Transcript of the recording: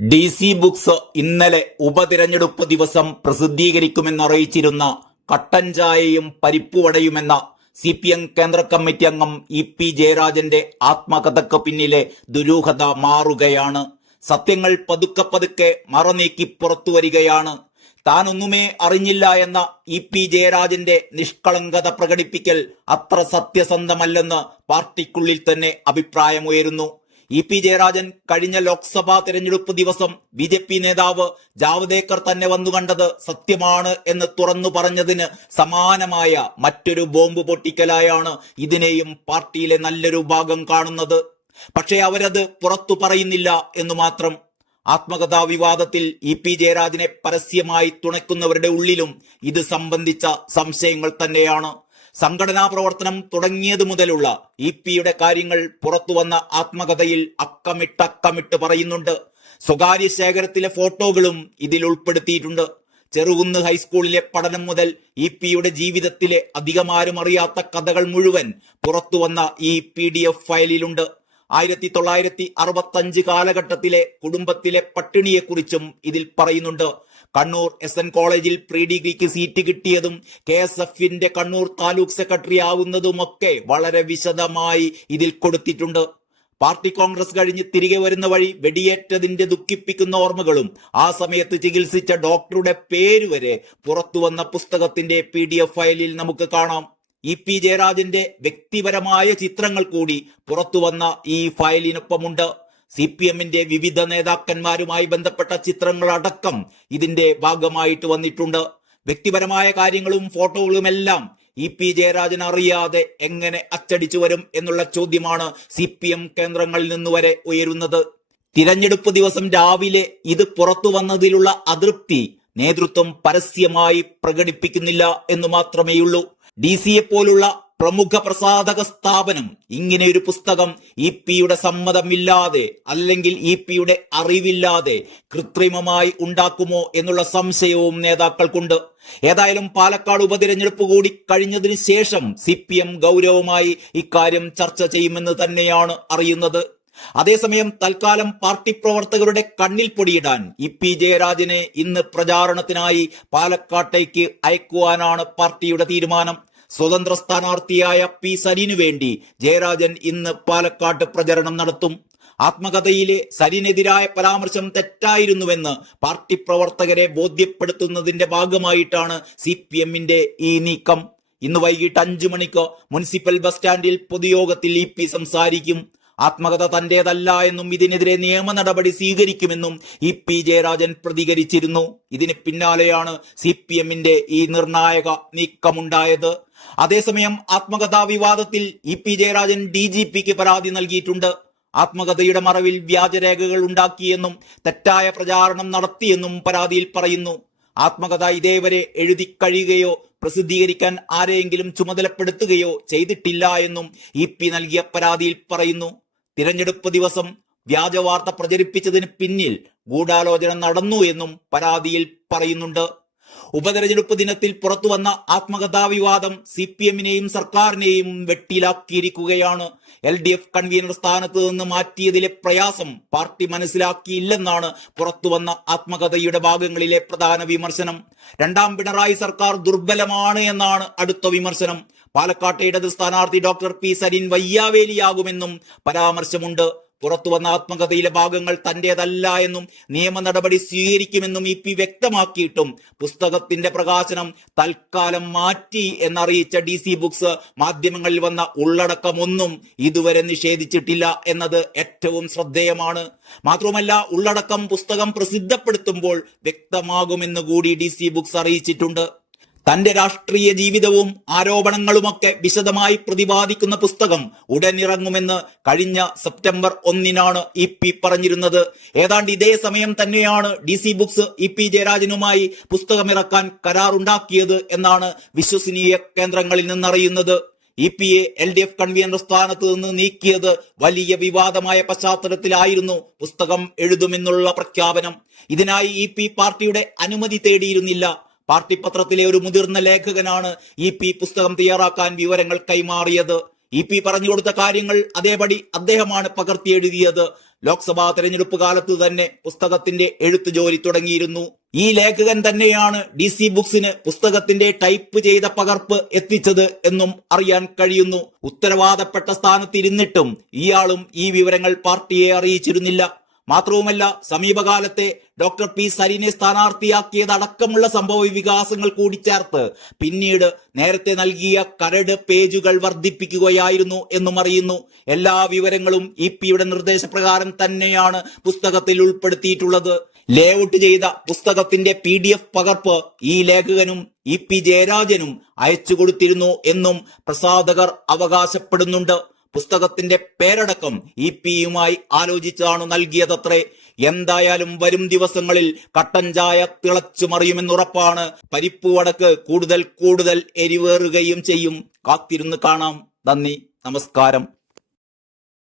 DC books ഇന്നലെ ഉപതിരഞ്ഞെടുപ്പ് ദിവസം പ്രസിദ്ധീകരിക്കുമെന്നറിയിച്ചിരുന്ന കട്ടൻ ചായയും പരിപ്പുവടയുമെന്ന CPM കേന്ദ്ര കമ്മിറ്റി അംഗം EP ജയരാജന്റെ ആത്മകഥയ്ക്ക് പിന്നിലെ ദുരൂഹത മാറുകയാണ്. സത്യങ്ങൾ പതുക്കെ പതുക്കെ മറനീക്കി പുറത്തുവരികയാണ്. താനൊന്നുമേ അറിഞ്ഞില്ല എന്ന EP ജയരാജന്റെ നിഷ്കളങ്കത പ്രകടിപ്പിക്കൽ അത്ര സത്യസന്ധമല്ലെന്ന് പാർട്ടിക്കുള്ളിൽ തന്നെ അഭിപ്രായമുയരുന്നു. EP ജയരാജൻ കഴിഞ്ഞ ലോക്സഭാ തെരഞ്ഞെടുപ്പ് ദിവസം BJP നേതാവ് ജാവദേക്കർ തന്നെ വന്നു കണ്ടത് സത്യമാണ് എന്ന് തുറന്നു പറഞ്ഞതിന് സമാനമായ മറ്റൊരു ബോംബ് പൊട്ടിക്കലായാണ് ഇതിനെയും പാർട്ടിയിലെ നല്ലൊരു ഭാഗം കാണുന്നത്. പക്ഷേ അവരത് പുറത്തു പറയുന്നില്ല എന്നു മാത്രം. ആത്മകഥാ വിവാദത്തിൽ EP ജയരാജനെ പരസ്യമായി തുണയ്ക്കുന്നവരുടെ ഉള്ളിലും ഇത് സംബന്ധിച്ച സംശയങ്ങൾ തന്നെയാണ്. സംഘടനാ പ്രവർത്തനം തുടങ്ങിയതു മുതലുള്ള EP-യുടെ കാര്യങ്ങൾ പുറത്തുവന്ന ആത്മകഥയിൽ അക്കമിട്ട് പറയുന്നുണ്ട്. സ്വകാര്യ ശേഖരത്തിലെ ഫോട്ടോകളും ഇതിൽ ഉൾപ്പെടുത്തിയിട്ടുണ്ട്. ചെറുകുന്ന് ഹൈസ്കൂളിലെ പഠനം മുതൽ EP-യുടെ ജീവിതത്തിലെ അധികമാരും അറിയാത്ത കഥകൾ മുഴുവൻ പുറത്തുവന്ന ഈ PDF ഫയലിലുണ്ട്. 1965 കാലഘട്ടത്തിലെ കുടുംബത്തിലെ പട്ടിണിയെക്കുറിച്ചും ഇതിൽ പറയുന്നുണ്ട്. കണ്ണൂർ SN കോളേജിൽ പ്രീ ഡിഗ്രിക്ക് സീറ്റ് കിട്ടിയതും KSFന്റെ കണ്ണൂർ താലൂക്ക് സെക്രട്ടറി ആവുന്നതുമൊക്കെ വളരെ വിശദമായി ഇതിൽ കൊടുത്തിട്ടുണ്ട്. പാർട്ടി കോൺഗ്രസ് കഴിഞ്ഞ് തിരികെ വരുന്ന വഴി വെടിയേറ്റതിന്റെ ദുഃഖിപ്പിക്കുന്ന ഓർമ്മകളും ആ സമയത്ത് ചികിത്സിച്ച ഡോക്ടറുടെ പേര് വരെ പുറത്തുവന്ന പുസ്തകത്തിന്റെ PDF ഫയലിൽ നമുക്ക് കാണാം. EP ജയരാജന്റെ വ്യക്തിപരമായ ചിത്രങ്ങൾ കൂടി പുറത്തുവന്ന ഈ ഫയലിനൊപ്പമുണ്ട്. CPMന്റെ വിവിധ നേതാക്കന്മാരുമായി ബന്ധപ്പെട്ട ചിത്രങ്ങളടക്കം ഇതിന്റെ ഭാഗമായിട്ട് വന്നിട്ടുണ്ട്. വ്യക്തിപരമായ കാര്യങ്ങളും ഫോട്ടോകളുമെല്ലാം EP ജയരാജൻ അറിയാതെ എങ്ങനെ അച്ചടിച്ചു വരും എന്നുള്ള ചോദ്യമാണ് CPM കേന്ദ്രങ്ങളിൽ നിന്ന് വരെ ഉയരുന്നത്. തിരഞ്ഞെടുപ്പ് ദിവസം രാവിലെ ഇത് പുറത്തു വന്നതിലുള്ള അതൃപ്തി നേതൃത്വം പരസ്യമായി പ്രകടിപ്പിക്കുന്നില്ല എന്ന് മാത്രമേയുള്ളൂ. DC-യെ പോലുള്ള പ്രമുഖ പ്രസാധക സ്ഥാപനം ഇങ്ങനെയൊരു പുസ്തകം EP-യുടെ സമ്മതമില്ലാതെ അല്ലെങ്കിൽ EP-യുടെ അറിവില്ലാതെ കൃത്രിമമായി ഉണ്ടാക്കുമോ എന്നുള്ള സംശയവും നേതാക്കൾക്കുണ്ട്. ഏതായാലും പാലക്കാട് ഉപതിരഞ്ഞെടുപ്പ് കൂടി കഴിഞ്ഞതിന് ശേഷം CPM ഗൗരവമായി ഇക്കാര്യം ചർച്ച ചെയ്യുമെന്ന് തന്നെയാണ് അറിയുന്നത്. അതേസമയം തൽക്കാലം പാർട്ടി പ്രവർത്തകരുടെ കണ്ണിൽ പൊടിയിടാൻ EP ജയരാജനെ ഇന്ന് പ്രചാരണത്തിനായി പാലക്കാട്ടേക്ക് അയക്കുവാനാണ് പാർട്ടിയുടെ തീരുമാനം. സ്വതന്ത്ര സ്ഥാനാർത്ഥിയായ P സരിനു വേണ്ടി ജയരാജൻ ഇന്ന് പാലക്കാട്ട് പ്രചരണം നടത്തും. ആത്മകഥയിലെ സരിനെതിരായ പരാമർശം തെറ്റായിരുന്നുവെന്ന് പാർട്ടി പ്രവർത്തകരെ ബോധ്യപ്പെടുത്തുന്നതിന്റെ ഭാഗമായിട്ടാണ് CPMന്റെ ഈ നീക്കം. ഇന്ന് വൈകിട്ട് 5 മണിക്ക് മുനിസിപ്പൽ ബസ് സ്റ്റാൻഡിൽ പൊതുയോഗത്തിൽ EP സംസാരിക്കും. ആത്മകഥ തന്റേതല്ല എന്നും ഇതിനെതിരെ നിയമ നടപടി സ്വീകരിക്കുമെന്നും EP ജയരാജൻ പ്രതികരിച്ചിരുന്നു. ഇതിന് പിന്നാലെയാണ് CPMന്റെ ഈ നിർണായക നീക്കമുണ്ടായത്. അതേസമയം ആത്മകഥാ വിവാദത്തിൽ EP ജയരാജൻ DGPക്ക് പരാതി നൽകിയിട്ടുണ്ട്. ആത്മകഥയുടെ മറവിൽ വ്യാജരേഖകൾ ഉണ്ടാക്കിയെന്നും തെറ്റായ പ്രചാരണം നടത്തിയെന്നും പരാതിയിൽ പറയുന്നു. ആത്മകഥ ഇതേവരെ എഴുതി കഴിയുകയോ പ്രസിദ്ധീകരിക്കാൻ ആരെയെങ്കിലും ചുമതലപ്പെടുത്തുകയോ ചെയ്തിട്ടില്ല എന്നും EP നൽകിയ പരാതിയിൽ പറയുന്നു. തിരഞ്ഞെടുപ്പ് ദിവസം വ്യാജവാർത്ത പ്രചരിപ്പിച്ചതിന് പിന്നിൽ ഗൂഢാലോചന നടന്നു എന്നും പരാതിയിൽ പറയുന്നുണ്ട്. ഉപതെരഞ്ഞെടുപ്പ് ദിനത്തിൽ പുറത്തുവന്ന ആത്മകഥാ വിവാദം CPMനെയും സർക്കാരിനെയും വെട്ടിലാക്കിയിരിക്കുകയാണ്. LDF കൺവീനർ സ്ഥാനത്ത് നിന്ന് മാറ്റിയതിലെ പ്രയാസം പാർട്ടി മനസ്സിലാക്കിയില്ലെന്നാണ് പുറത്തുവന്ന ആത്മകഥയുടെ ഭാഗങ്ങളിലെ പ്രധാന വിമർശനം. രണ്ടാം പിണറായി സർക്കാർ ദുർബലമാണ് എന്നാണ് അടുത്ത വിമർശനം. പാലക്കാട്ടെ ഇടത് സ്ഥാനാർത്ഥി ഡോക്ടർ P സരിൻ വയ്യാവേലിയാകുമെന്നും പരാമർശമുണ്ട്. പുറത്തുവന്ന ആത്മകഥയിലെ ഭാഗങ്ങൾ തന്റേതല്ല എന്നും നിയമ നടപടി സ്വീകരിക്കുമെന്നും EP വ്യക്തമാക്കിയിട്ടും പുസ്തകത്തിന്റെ പ്രകാശനം തൽക്കാലം മാറ്റി എന്നറിയിച്ച DC ബുക്സ് മാധ്യമങ്ങളിൽ വന്ന ഉള്ളടക്കമൊന്നും ഇതുവരെ നിഷേധിച്ചിട്ടില്ല എന്നത് ഏറ്റവും ശ്രദ്ധേയമാണ്. മാത്രമല്ല ഉള്ളടക്കം പുസ്തകം പ്രസിദ്ധപ്പെടുത്തുമ്പോൾ വ്യക്തമാകുമെന്ന് കൂടി DC ബുക്സ് അറിയിച്ചിട്ടുണ്ട്. തന്റെ രാഷ്ട്രീയ ജീവിതവും ആരോപണങ്ങളുമൊക്കെ വിശദമായി പ്രതിപാദിക്കുന്ന പുസ്തകം ഉടനിറങ്ങുമെന്ന് കഴിഞ്ഞ സെപ്റ്റംബർ 1-നാണ് EP പറഞ്ഞിരുന്നത്. ഏതാണ്ട് ഇതേ സമയം തന്നെയാണ് DC ബുക്സ് EP ജയരാജനുമായി പുസ്തകമിറക്കാൻ കരാറുണ്ടാക്കിയത് എന്നാണ് വിശ്വസനീയ കേന്ദ്രങ്ങളിൽ നിന്നറിയുന്നത്. EP-യെ LDF കൺവീനർ സ്ഥാനത്ത് നിന്ന് നീക്കിയത് വലിയ വിവാദമായ പശ്ചാത്തലത്തിലായിരുന്നു പുസ്തകം എഴുതുമെന്നുള്ള പ്രഖ്യാപനം. ഇതിനായി EP പാർട്ടിയുടെ അനുമതി തേടിയിരുന്നില്ല. പാർട്ടി പത്രത്തിലെ ഒരു മുതിർന്ന ലേഖകനാണ് EP പുസ്തകം തയ്യാറാക്കാൻ വിവരങ്ങൾ കൈമാറിയത്. EP പറഞ്ഞു കൊടുത്ത കാര്യങ്ങൾ അതേപടി അദ്ദേഹമാണ് പകർത്തിയെഴുതിയത്. ലോക്സഭാ തെരഞ്ഞെടുപ്പ് കാലത്ത് തന്നെ പുസ്തകത്തിന്റെ എഴുത്ത് ജോലി തുടങ്ങിയിരുന്നു. ഈ ലേഖകൻ തന്നെയാണ് DC ബുക്സിന് പുസ്തകത്തിന്റെ ടൈപ്പ് ചെയ്ത പകർപ്പ് എത്തിച്ചത് എന്നും അറിയാൻ കഴിയുന്നു. ഉത്തരവാദപ്പെട്ട സ്ഥാനത്തിരുന്നിട്ടും ഇയാളും ഈ വിവരങ്ങൾ പാർട്ടിയെ അറിയിച്ചിരുന്നില്ല. മാത്രവുമല്ല, സമീപകാലത്തെ ഡോക്ടർ പി സരിനെ സ്ഥാനാർത്ഥിയാക്കിയതടക്കമുള്ള സംഭവ വികാസങ്ങൾ കൂടി ചേർത്ത് പിന്നീട് നേരത്തെ നൽകിയ കരട് പേജുകൾ വർദ്ധിപ്പിക്കുകയായിരുന്നു എന്നും അറിയുന്നു. എല്ലാ വിവരങ്ങളും EP-യുടെ നിർദ്ദേശപ്രകാരം തന്നെയാണ് പുസ്തകത്തിൽ ഉൾപ്പെടുത്തിയിട്ടുള്ളത്. ലേഔട്ട് ചെയ്ത പുസ്തകത്തിന്റെ PDF പകർപ്പ് ഈ ലേഖകനും EP ജയരാജനും അയച്ചു കൊടുത്തിരുന്നു എന്നും പ്രസാധകർ അവകാശപ്പെടുന്നുണ്ട്. പുസ്തകത്തിന്റെ പേരടക്കം EP-യുമായി ആലോചിച്ചാണ് നൽകിയതത്രേ. എന്തായാലും വരും ദിവസങ്ങളിൽ കട്ടൻ ചായ തിളച്ചു മറിയുമെന്നുറപ്പാണ്. പരിപ്പ് വടക്ക് കൂടുതൽ എരിവേറുകയും ചെയ്യും. കാത്തിരുന്ന് കാണാം. നന്ദി, നമസ്കാരം.